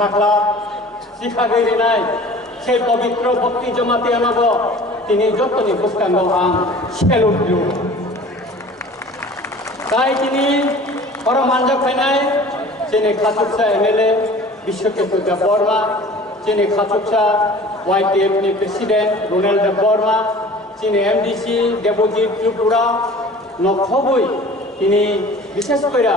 থাকলা শিক্ষাগিরি নাই সেই পবিত্র ভক্তি জমাতে আনব তিনি যতনি বুঝকাঙ্গ আং সেলুট দিও তাই তিনি পরমাঞ্জ খাইনাই যিনি খাচুকসা এমএলএ বিশ্বকেতু দেব বর্মা যিনি খাচুকসা YTF ni প্রেসিডেন্ট রোনাল্ড দেব বর্মা যিনি MDC দেবজিৎ ত্রিপুরা নখবই তিনি বিশেষ করে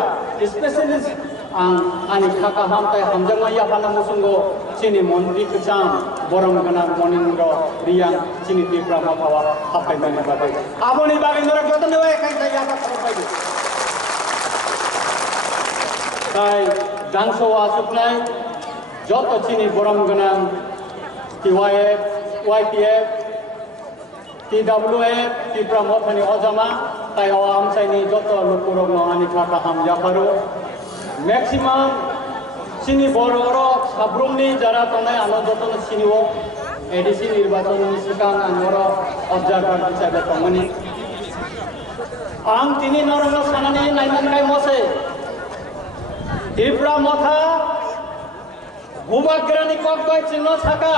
স্পেশালিস্ট आंनि खाका हामथाय हामजांमाय याफाना मुसुंगो चिनि मन्त्रि खुचां बरम गना मनिन्द्र रियां चिनि त्रिपुरा माथावा हाफायनायनि बादै आबनि बागै नरक जतन होय खायसा याफा खरफायदो ताय दांसो आसुकनाय जत चिनि बरम गना TYF YTF TWF त्रिपुरा माथानि अजामा ताय आमसायनि जत लोकरगनो आंनि खाका हाम याफारो मैक्सिमाम चिनी बर साब्रुमनि जरा तंनाय आनो जतन चिनिओ एडिसि निर्वाचननि सिगां आंगर अबजार्भार हिसाबै तंमोनि आं तिनि नरंग सानानि नायनांगाय मसे त्रिपुरा मथा बुबाग्रानि कगबाय चिनो साका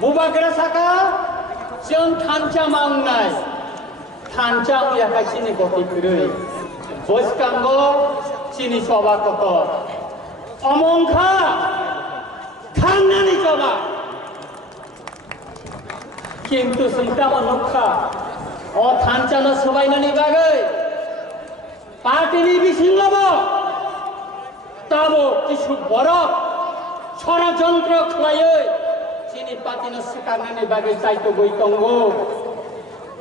बुबाग्रा साका जों थानचा मांनाय थानचा याखा चिनि गति फिरै बसकांगो चिनी सभा कत अमंखा थांनानै सभा किन्तु सिन्ता मनखा अ थानचानो सबायनानै बागै पार्टीनि बिसिङाव ताबो किछु बर षड़यन्त्र खालायै चिनी पार्टीनो सिखारनानै बागै जायतो गैतंगो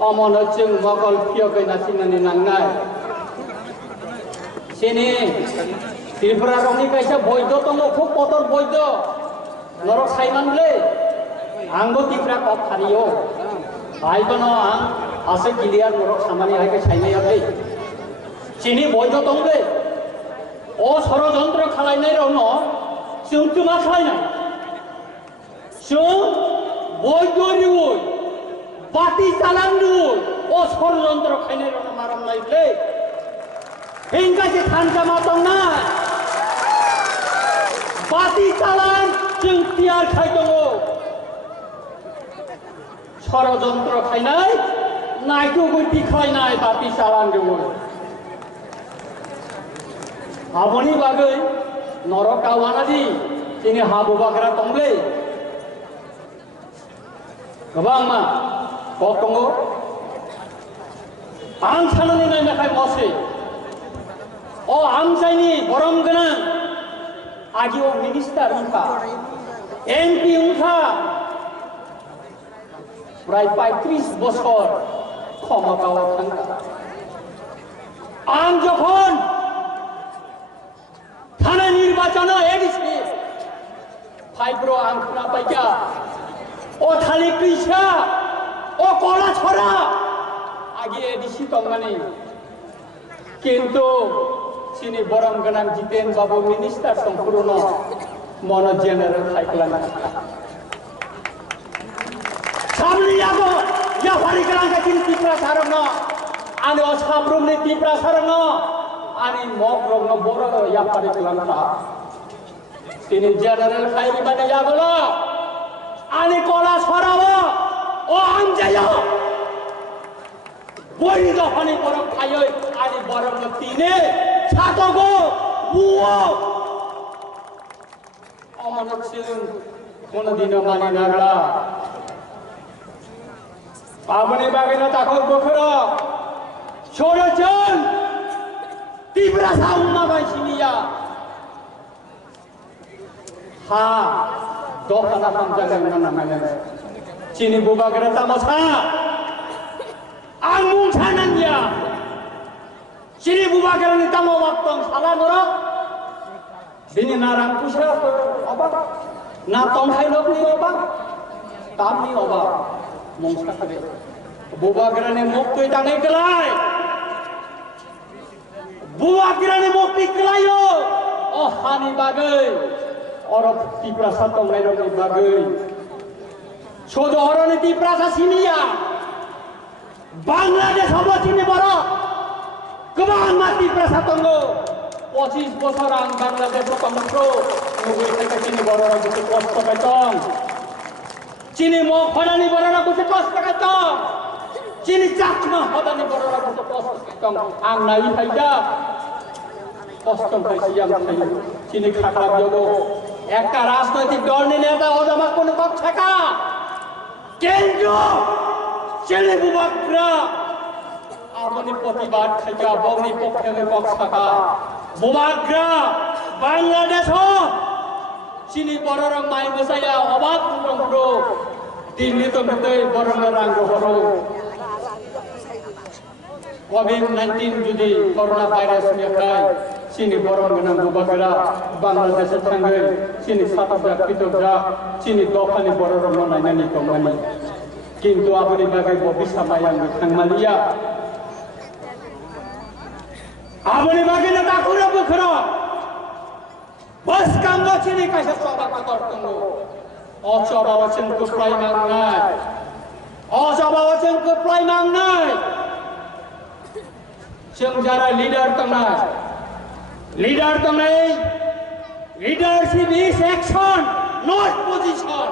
अमन जों मगल फियगै नासिनानै नांनाय चिनी त्रिपुरा रंनि कैसा बৈধ दङ खुब पतर बৈধ नरक साइमानले आंबो त्रिपुरा कप फारियो आइबनो आं आसे गिलियार नरक सामानि हायके साइनायालै चिनी बৈধ दंले अ षड़यन्त्र खालायनाय रन जों तुमा खालायनाय जों बৈধ रिवै बाति चालांदुय अ षड़यन्त्र खायनाय run मारमनायलै Hingga si Thanca matong na, bati calan jeng tiar khai dongo, षड़यन्त्र खायनाय नायको गति खायनाय bati calan dongo. Aboni bagai norok kawanadi ini habu bagara tongble, kebang ma, kok dongo, ang sanani nai nakai mose. ओ आमसाइनि बरम गना Ajio minister उनका MP उनका प्राय 35 বছর ক্ষমতাও থাকা आं যখন থানা নির্বাচন এডিসি ফাইব্রো आं खोना पाइका ओ थाली कृष्णा ओ कला छरा आगे एडिसि तंगानि किन्तु चिनी बरम गनां जितेन बाबू मिनिस्टार संपूर्ण मन जेनेरेल साइक्लान सामने यागो या फारि गनां का चिनी त्रिपुरा सारंग आनि असाब्रुमनि त्रिपुरा सारंग आनि मगरंग बर या फारि गनां चिनी जेनेरेल खाइरि बाने यागोलो आनि कला सराव ओ आंजायो बयनि दखानि बरम खायै आनि बरम तिने छातगो बुओ अमनक सिलुन कोन दिन मानि नागला आबनि बागैनो ताखौ बोखर छोरचन त्रिपुरा साउमा बायसिनिया हा दखाना हामजागोन नामाने चिनि बुबागरा तामसा आं मुंसानान्या चिनि बुबागरानि तामो वाक्तं साला नरक दिनि नारां पुसा अबा ना तंहाय नबनि अबा तामनि अबा मंसा खाबे बुबागरानि मुक्ति तानै गलाय बुबागरानि मुक्ति गलायो अ हानि बागै अरब त्रिपुरा सातंनाय रंनि बागै सोदो अरनि त्रिपुरा सिनिया बांलादेश हबो चिनि बर गोबां माति प्रसातंगो 25 বছর आं बांलादेश तंत्र नुगै थाइका चिनि বড়রা কিছু কষ্ট পাইতাম চিনি মুখ হদানি বড়রা কিছু কষ্ট পাইতাম চিনি চাকমা হদানি বড়রা কিছু কষ্ট পাইতাম আং নাই ভাইয়া কষ্ট পাইছি আমি চিনি খারাপ যোগ একটা রাজনৈতিক দল নেতা ওজামা কোন পথ থাকা কেন্দ্র ছেলে বুবাকরা আপনি প্রতিবাদ খাইকা বগনি পক্ষে পক্ষ থাকা বুবাকরা বাংলাদেশ চিনি বড়র মাই বসাইয়া অবাক পুরো দিল্লি তো ভিতরে বড়র রাঙ্গ হর কোভিড-19 যদি করোনা ভাইরাস নিয়ে খায় চিনি বড়র নাম বুবাকরা বাংলাদেশের সঙ্গে চিনি সাতটা কৃতজ্ঞ চিনি দফানি বড়র নাইনানি কমানি কিন্তু আপনি বাগাই ববিসা মায়াং থাংমালিয়া আপনি বাগাই না তাকুরা বুখরা বস কাঙ্গ চিনি কাছে সবা করতঙ্গ অচবা ওচেন কুপ্লাই মাংনাই অচবা ওচেন কুপ্লাই মাংনাই जों যারা লিডার তংনাই leadership is action not position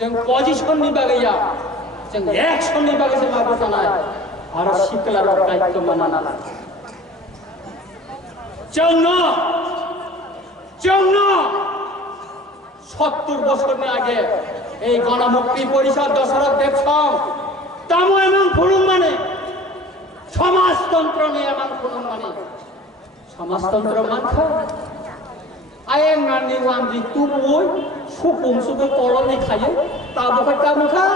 जों पजिशननि बागैया जों एक्शननि बागैसो माबा जानाय आरो सिक्लार दायित्व माना जोंनो 70 বছরनि आगे এই গণমুক্তি পরিষদ দশরথ দেবসং তামো এমন ফুলুম মানে সমাজতন্ত্র নিয়ে এমন ফুলুম মানে সমাজতন্ত্র মানখা ayang nani wan di tubuh supung suku koloni kaya tabuka tabuka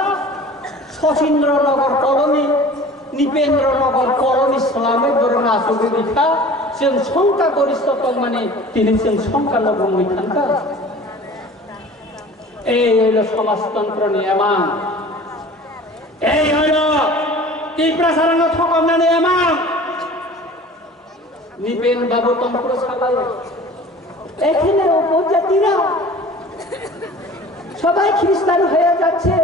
Sosindro Nogor koloni Nipendro Nogor koloni selama bermasuk di kita sing songka goris totong mani tini sing songka nobong mitangka lo samastantra ni emang lo tipra sarana thokam nani emang Nipen babu tongpura sabai এখানে উপজাতিরা সবাই খ্রিস্টান হয়ে যাচ্ছে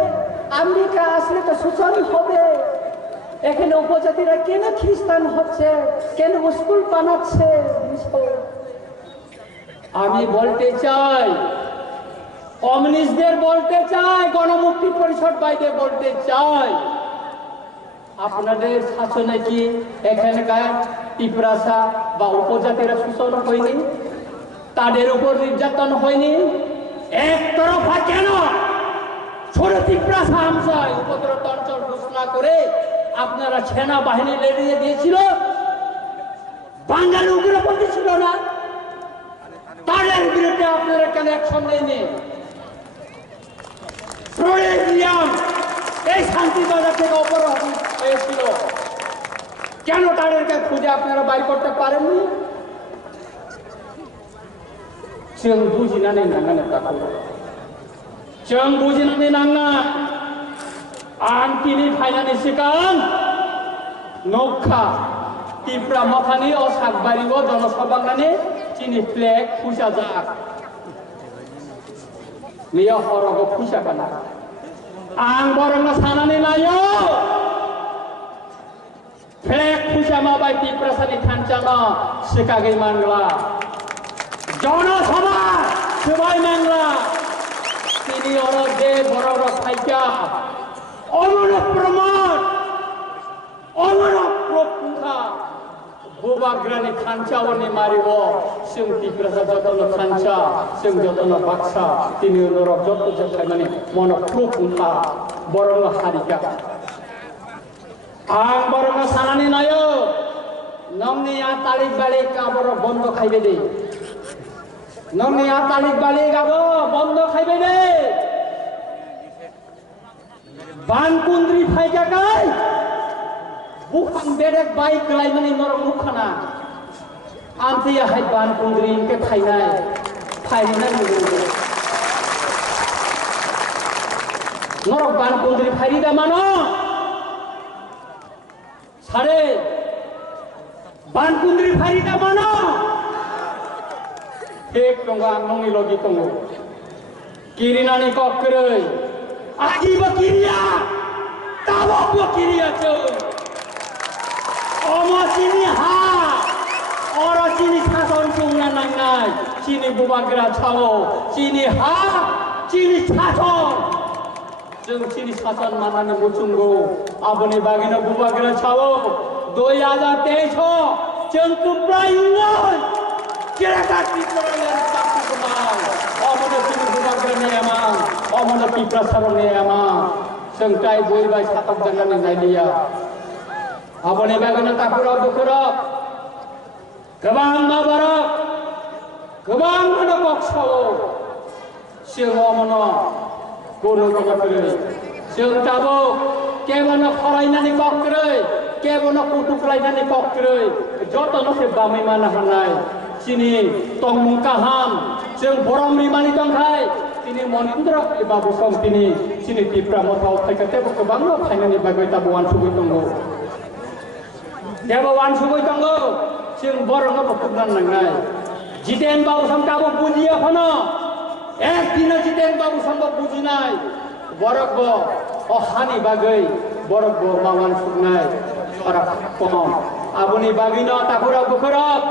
America আসলে তো শোষণ হবে এখানে উপজাতিরা কেন খ্রিস্টান হচ্ছে কেন স্কুল বানাচ্ছে আমি বলতে চাই কমিউনিস্টদের বলতে চাই গণমুক্তি পরিষদ বাইদের বলতে চাই আপনাদের শাসনে কি এখানকার টিপ্রাসা বা উপজাতিরা শোষণ হয়নি তাদের উপর নির্যাতন হয়নি একতরফা কেন ছোটটি প্রাসা হামসায় উপদ্রব অঞ্চল ঘোষণা করে আপনারা সেনাবাহিনী লড়িয়ে দিয়েছিল বাঙালি উগ্রপন্থী ছিল না তাদের বিরুদ্ধে আপনারা কেন অ্যাকশন নেননি এই শান্তি বাজার থেকে অপরাধ হয়েছিল কেন তাদেরকে খুঁজে আপনারা বাইর করতে পারেননি जों बुजिनानै नांगोन ताखौ जों बुजिनानै नाङा आं तिनि फायनानै सिगां नखा तिफ्रा माफानि असागबारिबो जनसभांनानै तिनि फ्लेग फुसा जाक निया हरगो फुसा kana आं बरंना सानानै नायो फ्लेग फुसा माबाय तिफ्रासानि थानचाना सिकागै मानग्ला জনসভা সবাই মানলা তিনি অরদে বড় খাইকা অমর প্রমাণ অমর প্রপুখা বুবাগ্রানি খানচাওনি মারিব जों টিপ্রাসা যতন খানচা जों যতন বাক্সা তিনি নরক যত যেখানে মানে মন প্রপুখা বড় হারিকা আং বড় সানানি নায় নংনি তালিক বালিক কাবর বন্ধ খাইবে দে নংনি তালিক বালিক আবো বন্ধ খাইবে দে বানকুন্দ্রি ফাইকা গাই বুখাং বেরেক বাইক লাইমানি নরক মুখানা आमथिया हाय बानकुंद्रि इनके फाइनाय फाइनाय नरक बानकुंद्रि फाइदा मानो सारे बानकुंद्रि फाइदा मानो एक टंगा नंगि लगी टंगो किरिनानि कक्रै आगिबो किरिया ताबो किरिया चो अमसिनि हा और चिनी शासन चुंगना नांनाय sini bubagra cawo sini hak sini sason जों sini sason manani mucunggo aboni bagina bubagra cawo 2023 जों kumplayon kira-kira Tripura satu kemang omona sini bubagra ne emang omona Tripura saron ne emang जों tai boi bai satok jangan nailia aboni bagina takura bukura Kebang mabarok, kebang mana boksawo, siang omona, guru kemakai, siang tabu, kebana kalaina ni kokrai, kebana kutu kalaina ni kokrai, jodoh nasi bami mana hanai, sini tong mungkaham, siang borom lima ni tongkai, sini monindra ibabu som sini Tripura mau tahu tekatnya kebang lo, hanya ni bagai tabuan subuh tunggu, tabuan subuh tunggu. जों बर'नो बखुबनान नांनाय जितेन बाबु समकाबो बुजिया फनो एक दिन जितेन बाबु समबो बुजिनाय बर'बो अहानि बागै बर'बो मावान सुगनाय फाराग कम आबुनि बागैनो ताकुरा बुखुरब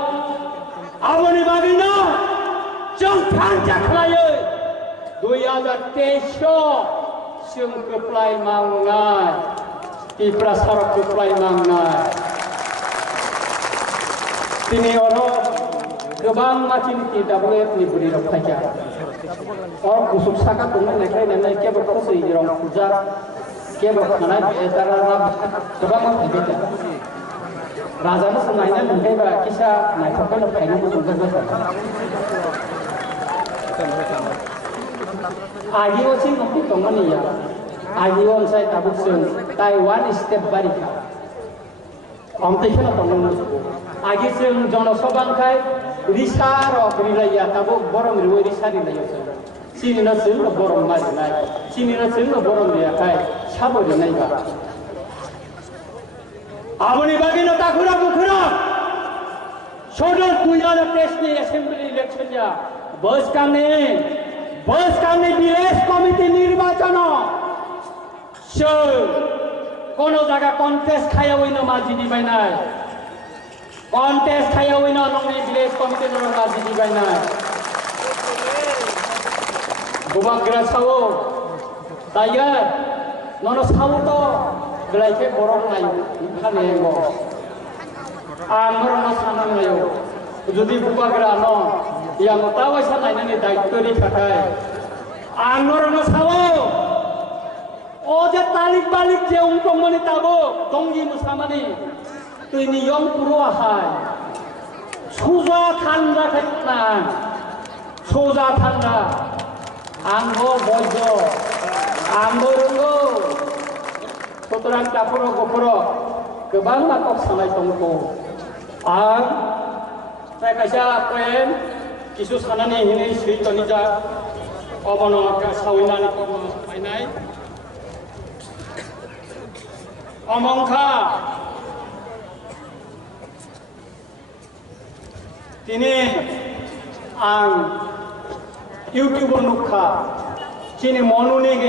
आबुनि बागैनो जों थांजा खालायो 2023 जों गोप्लाय मावनाय Tripura sarok गोप्लाय मावनाय Tini orang kebang macam ni WF ni beri rafainya. Orang kusuk sakat dengan nekrai nenai kia berkata sehirong pujar kia berkata nenai antara kebang apa betul. Raja tu sebenarnya mungkin ber kisah naik kapal lepas ini pun betul. Agi orang sih mungkin tonggan ni ya. Agi orang saya tabuk sen Taiwan step barika. Amtekan tonggan tu. Agi sing jono soban kai risar o rilaya tabo borom riwe risar rilaya sini na sing borom mai nai sini na sing borom dia kai sabo nai ba aboni bagi no takura bukhura sodor tuyala test ni assembly election ya bus kamne village committee নির্বাচন so kono jaga contest khaya hoina maji di bainai contest khaya hoina nongni village committee nor maji di bainai bubagra sawo tiger nono sawo to gelaike borong nai khane go amro no sanang nayo jodi bubagra no yang tahu sana ini daikto di kakai amro no sawo oje talik balik je ungkong mani tabo donggi musamani tu ini yom puro ahai suza thanda khaitna suza thanda anggo bojo anggo rungo kotoran kapuro gopuro kebang makok sanai tongko ang saya kasih kuen kisu sanani ini sri tonija obono ka sawinani ko ainai omongkha tini ang YouTube nukha chini monuni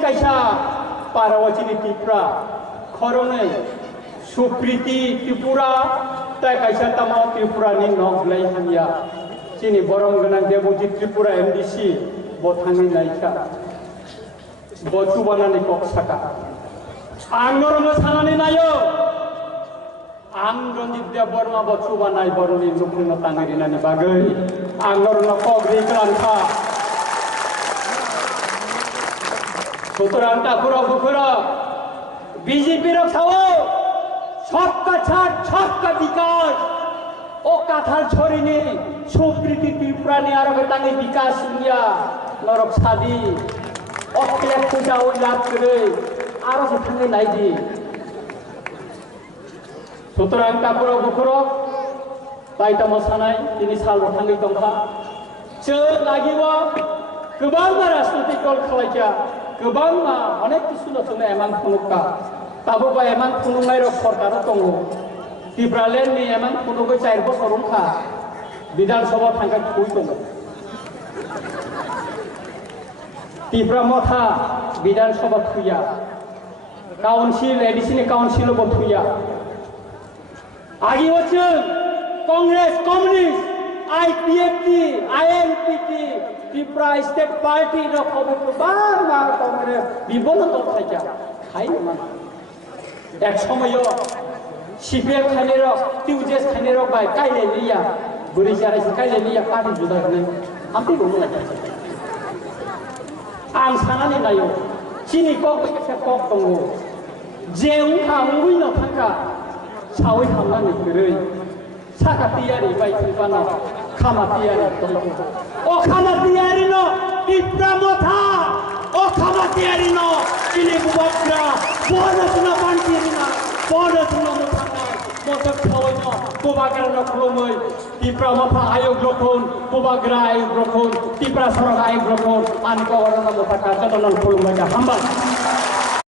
kaisa parawachini Tripura khorone supriti Tripura ta kaisa tama Tripura ni noglai hanya chini borong ganan debojit Tripura MDC bothani naika botu banani koksaka angorno sanani nayo angronjit dia borma botu banai boroni nukrino tangiri nani bagai angorno kogri klanta suturanta pura BJP ro sawo सबका छाट सबका विकास ओ काथाल छोरीने सुप्रीति त्रिपुरा ने आरो गतांगे विकास दुनिया नरक सादी Oakley पूजा ओ लाभ करे आरो से थांगे नाइदि सुतरां कापुरो बुखुरो बायता मोसानाय तिनि साल थांगे दंखा जो लागिबो गोबां राजनीतिक दल खालायजा गोबां अनेक किसुनो जोंनो एमान खुनुका ताबो बा एमान खुनुंनाय र सरकार दङ Tripura ni एमान खुनुगो 4 बोसोर रंखा विधानसभा थांगा खुइ दङ Tripura मथा विधानसभा खुया काउन्सिल एडिशनल काउन्सिल बो खुया आगि वचन Congress communist IPFT, INPT, Tripura state party খবর বারবার কমরে বিভিন্ন দল থাকে খাই না এক সময়ও সিপিএম খাইলের টিউজেস খাইলের বাই কাইলে লিয়া বুড়ি যারাইছে কাইলে লিয়া পার্টি जुदा होनो आमथि गनो लागा आं सानानै नायो चिनि कक एसे कक दङ जेउ खांगुइ न थांखा सावै खामनानै गरै साखातियारि बाय थिबाना खामातियारि दङ अ खामातियारि न टिप्रामथा अ खामातियारि न चिनि बुबाग्रा बरसना बान्थिरिना बरसना मुथाना मोथक थावैनो बुबाग्रा न खुलुमै टिप्रामथा आयोग रखन बुबाग्रा आयोग रखन टिप्रा सरग आयोग रखन आनि गवरना मुथाका जतन खुलुमै हामबाय